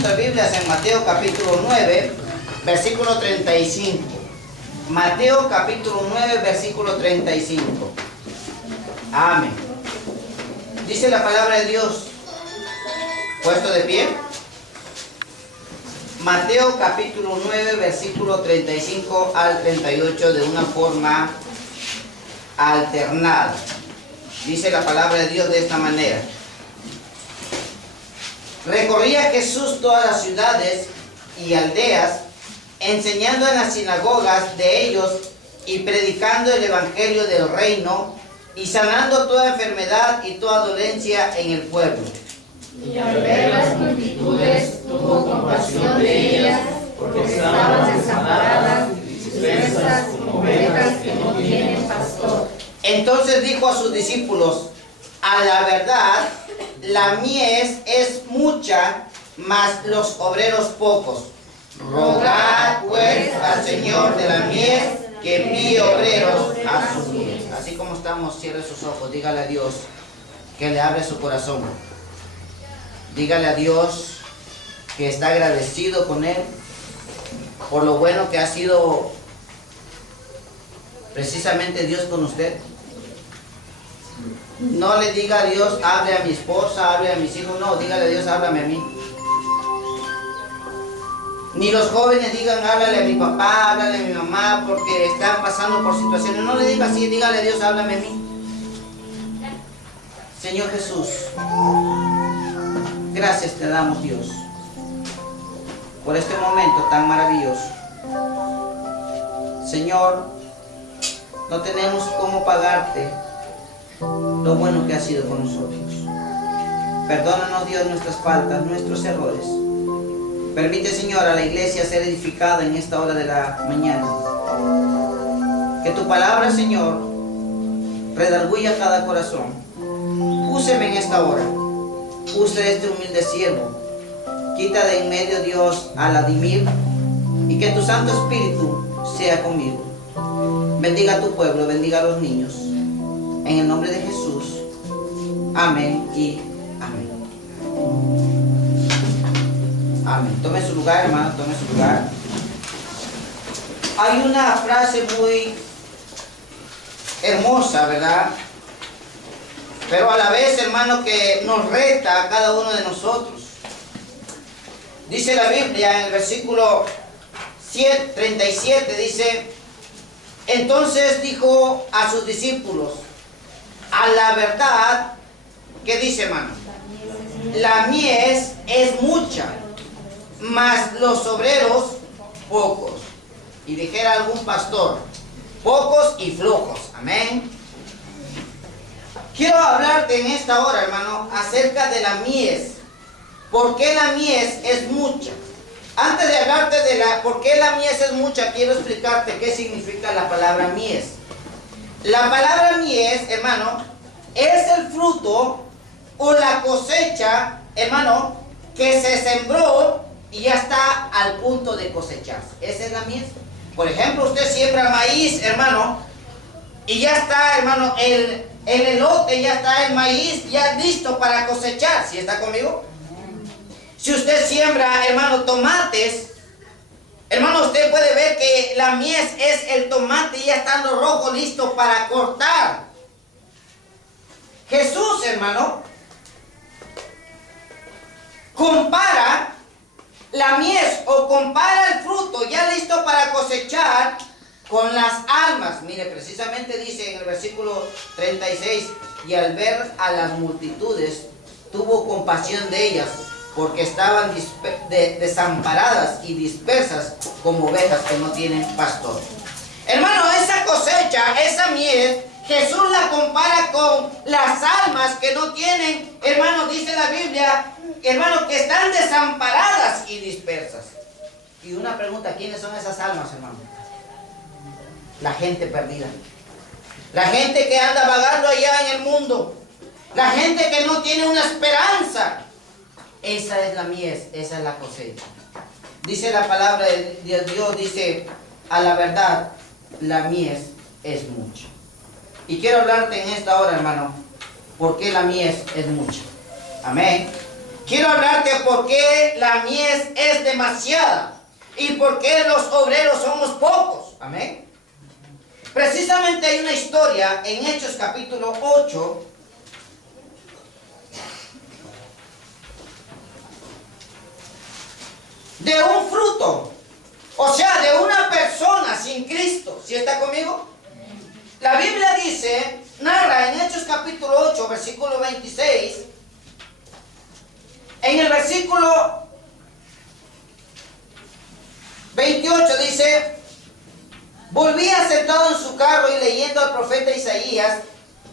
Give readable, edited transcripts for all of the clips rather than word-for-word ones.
nuestras Biblias en Mateo capítulo 9, versículo 35. Mateo capítulo 9, versículo 35. Amén. Dice la palabra de Dios. Puesto de pie. Mateo capítulo 9, versículo 35 al 38 de una forma alternada. Dice la palabra de Dios de esta manera. Recorría Jesús todas las ciudades y aldeas, enseñando en las sinagogas de ellos y predicando el evangelio del reino y sanando toda enfermedad y toda dolencia en el pueblo. Y al ver las multitudes tuvo compasión de ellas, porque estaban desamparadas y dispersas como ovejas que no tienen pastor. Entonces dijo a sus discípulos: a la verdad, la mies es mucha, mas los obreros pocos. Rogad pues al Señor de la mies que envíe obreros a su mies. Así como estamos, cierre sus ojos, dígale a Dios que le abre su corazón. Dígale a Dios que está agradecido con Él por lo bueno que ha sido precisamente Dios con usted. No le diga a Dios, hable a mi esposa, hable a mis hijos. No, dígale a Dios, háblame a mí. Ni los jóvenes digan, háblale a mi papá, háblale a mi mamá, porque están pasando por situaciones. No le diga así, dígale a Dios, háblame a mí. Señor Jesús, gracias te damos, Dios, por este momento tan maravilloso. Señor, no tenemos cómo pagarte lo bueno que has sido con nosotros. Perdónanos, Dios, nuestras faltas, nuestros errores. Permite, Señor, a la iglesia ser edificada en esta hora de la mañana. Que tu palabra, Señor, redarguya cada corazón. Úseme en esta hora. Use este humilde siervo. Quita de en medio, Dios, al Adimir, y que tu Santo Espíritu sea conmigo. Bendiga a tu pueblo, bendiga a los niños. En el nombre de Jesús. Amén y amén. Amén. Tome su lugar, hermano, tome su lugar. Hay una frase muy hermosa, ¿verdad? Pero a la vez, hermano, que nos reta a cada uno de nosotros. Dice la Biblia en el versículo 37, dice: entonces dijo a sus discípulos: a la verdad, ¿qué dice, hermano? La mies es mucha, mas los obreros pocos. Y dijera algún pastor, pocos y flojos. Amén. Quiero hablarte en esta hora, hermano, acerca de la mies. ¿Por qué la mies es mucha? Antes de hablarte de por qué la mies es mucha, quiero explicarte qué significa la palabra mies. La palabra mies, hermano, es el fruto o la cosecha, hermano, que se sembró y ya está al punto de cosecharse. Esa es la mies. Por ejemplo, usted siembra maíz, hermano, y ya está, hermano, el elote, ya está el maíz, ya listo para cosechar. ¿Sí está conmigo? Si usted siembra, hermano, tomates, hermano, usted puede ver que la mies es el tomate ya estando rojo, listo para cortar. Jesús, hermano, compara la mies o compara el fruto ya listo para cosechar con las almas. Mire, precisamente dice en el versículo 36, y al ver a las multitudes, tuvo compasión de ellas, porque estaban desamparadas y dispersas como ovejas que no tienen pastor. Hermano, esa cosecha, esa mies, Jesús la compara con las almas que no tienen, hermano, dice la Biblia, hermano, que están desamparadas y dispersas. Y una pregunta, ¿quiénes son esas almas, hermano? La gente perdida. La gente que anda vagando allá en el mundo. La gente que no tiene una esperanza. Esa es la mies, esa es la cosecha. Dice la palabra de Dios, dice, a la verdad, la mies es mucha. Y quiero hablarte en esta hora, hermano, por qué la mies es mucha. Amén. quiero hablarte por qué la mies es demasiada y por qué los obreros somos pocos. Amén. Precisamente hay una historia en Hechos capítulo 8. De un fruto, o sea, de una persona sin Cristo. ¿Sí está conmigo? La Biblia dice, narra en Hechos capítulo 8, versículo 26. En el versículo 28 dice: volvía sentado en su carro y leyendo al profeta Isaías,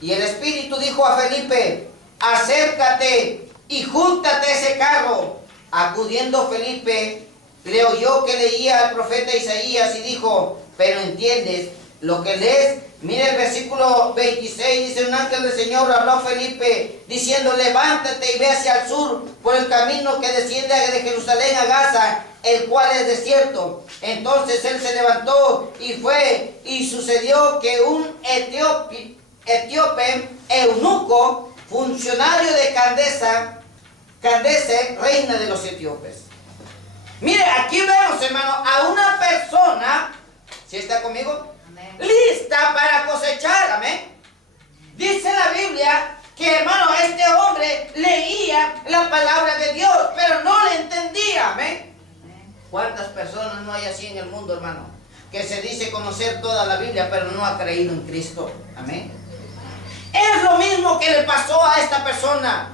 y el Espíritu dijo a Felipe: acércate y júntate ese carro. Acudiendo Felipe, le oyó que leía al profeta Isaías y dijo: pero ¿entiendes lo que lees? Mira el versículo 26, dice: un ángel del Señor habló a Felipe diciendo: levántate y ve hacia el sur por el camino que desciende de Jerusalén a Gaza, el cual es desierto. Entonces él se levantó y fue, y sucedió que un etíope, eunuco, funcionario de Candace, reina de los etíopes. Mire, aquí vemos, hermano, a una persona, ¿sí está conmigo? Amén. Lista para cosechar, amén. Dice la Biblia que, hermano, este hombre leía la palabra de Dios, pero no le entendía, amén. ¿Cuántas personas no hay así en el mundo, hermano? Que se dice conocer toda la Biblia, pero no ha creído en Cristo, amén. Es lo mismo que le pasó a esta persona.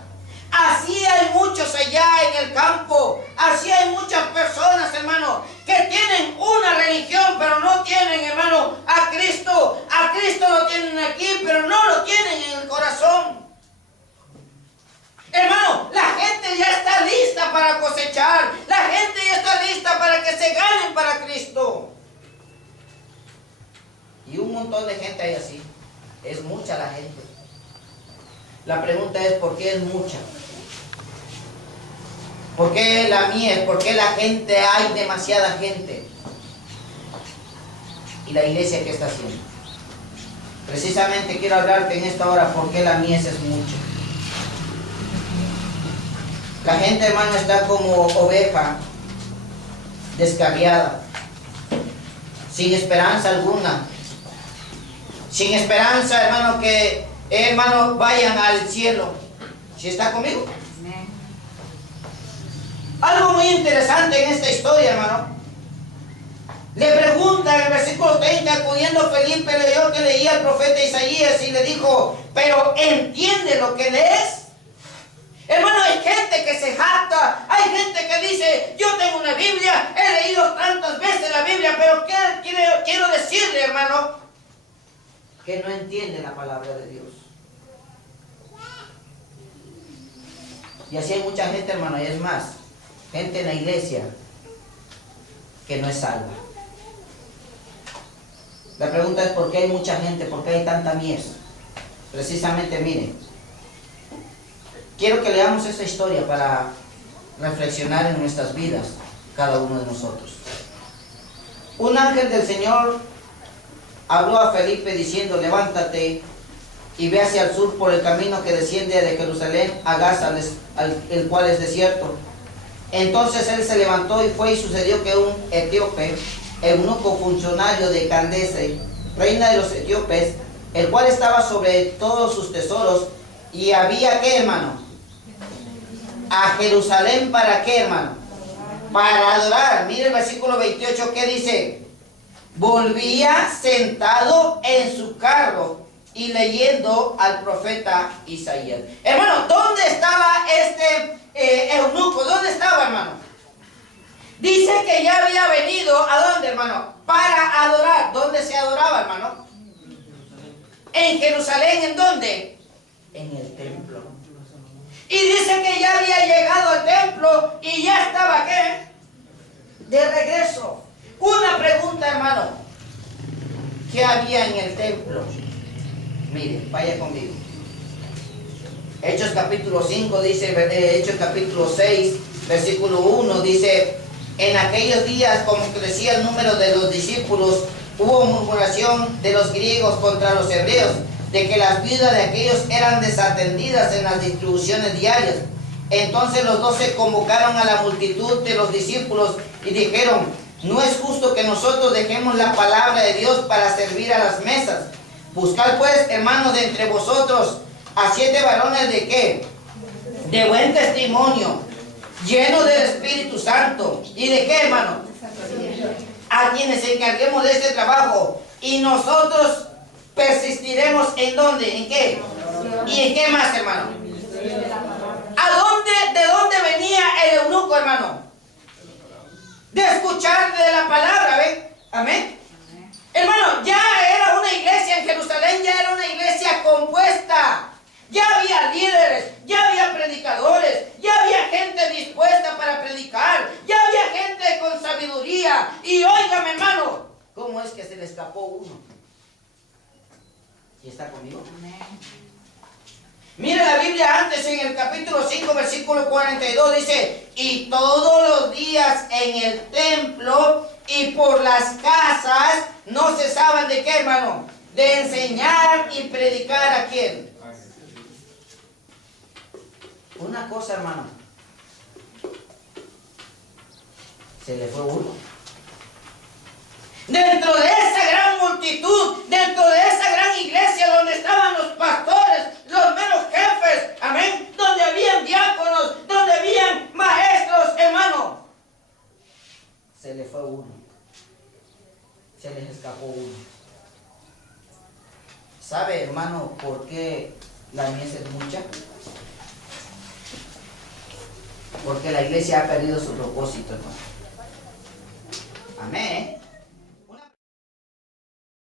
Así hay muchos allá en el campo, así hay muchas personas, hermano, que tienen una religión, pero no tienen, hermano, a Cristo. A Cristo lo tienen aquí, pero no lo tienen en el corazón. Hermano, la gente ya está lista para cosechar, la gente ya está lista para que se ganen para Cristo. Y un montón de gente hay así, es mucha la gente. La pregunta es: ¿por qué es mucha? ¿Por qué la mies? ¿Por qué la gente? Hay demasiada gente. ¿Y la iglesia qué está haciendo? Precisamente quiero hablarte en esta hora por qué la mies es mucha. La gente, hermano, está como oveja descarriada, sin esperanza alguna. Sin esperanza, hermano, que hermano vayan al cielo. ¿Sí está conmigo? Algo muy interesante en esta historia, hermano. Le pregunta en el versículo 30, acudiendo Felipe, leyó que leía al profeta Isaías y le dijo: pero ¿entiende lo que lees? Hermano, hay gente que se jacta, hay gente que dice: yo tengo una Biblia, he leído tantas veces la Biblia, pero quiero decirle, hermano, que no entiende la palabra de Dios. Y así hay mucha gente, hermano, y es más, gente en la iglesia que no es salva. La pregunta es: ¿por qué hay mucha gente? ¿Por qué hay tanta mies? Precisamente, miren, quiero que leamos esta historia para reflexionar en nuestras vidas, cada uno de nosotros. Un ángel del Señor habló a Felipe diciendo: levántate y ve hacia el sur por el camino que desciende de Jerusalén a Gaza, el cual es desierto. Entonces él se levantó y fue, y sucedió que un etíope, eunuco, funcionario de Candace, reina de los etíopes, el cual estaba sobre todos sus tesoros, y había, ¿qué, hermano? A Jerusalén, ¿para qué, hermano? Para adorar. Mire el versículo 28, ¿qué dice? Volvía sentado en su carro y leyendo al profeta Isaías. Hermano, ¿dónde estaba este eunuco? ¿Dónde estaba, hermano? Dice que ya había venido, ¿a dónde, hermano? Para adorar. ¿Dónde se adoraba, hermano? En Jerusalén. ¿En dónde? En el templo. Y dice que ya había llegado al templo y ya estaba, ¿qué? De regreso. Una pregunta, hermano. ¿Qué había en el templo? Mire, vaya conmigo. Hechos capítulo 5 dice, Hechos capítulo 6, versículo 1 dice: en aquellos días, como crecía el número de los discípulos, hubo murmuración de los griegos contra los hebreos, de que las viudas de aquellos eran desatendidas en las distribuciones diarias. Entonces los 12 convocaron a la multitud de los discípulos y dijeron: no es justo que nosotros dejemos la palabra de Dios para servir a las mesas. Buscad pues, hermanos, de entre vosotros a 7 varones de ¿qué? De buen testimonio, llenos del Espíritu Santo. ¿Y de qué, hermano? A quienes encarguemos de este trabajo. Y nosotros persistiremos ¿en dónde? ¿En qué? ¿Y en qué más, hermano? ¿De dónde venía el eunuco, hermano? De escuchar de la palabra, ¿ven? Amén. Hermano, ya era una iglesia en Jerusalén, ya era una iglesia compuesta. Ya había líderes, ya había predicadores, ya había gente dispuesta para predicar, ya había gente con sabiduría. Y óigame, hermano, ¿cómo es que se le escapó uno? ¿Y está conmigo? Amén. Mire la Biblia antes en el capítulo 5, versículo 42, dice: y todos los días en el templo y por las casas no cesaban de qué, hermano, de enseñar y predicar a quién. Una cosa, hermano, se le fue uno. Dentro de esa gran multitud, dentro de esa gran iglesia donde estaban los pastores, los meros jefes, amén, donde habían diáconos, donde habían maestros, hermano, se le fue uno, se les escapó uno. ¿Sabe, hermano, por qué la mies es mucha? Porque la iglesia ha perdido su propósito, hermano. Amén.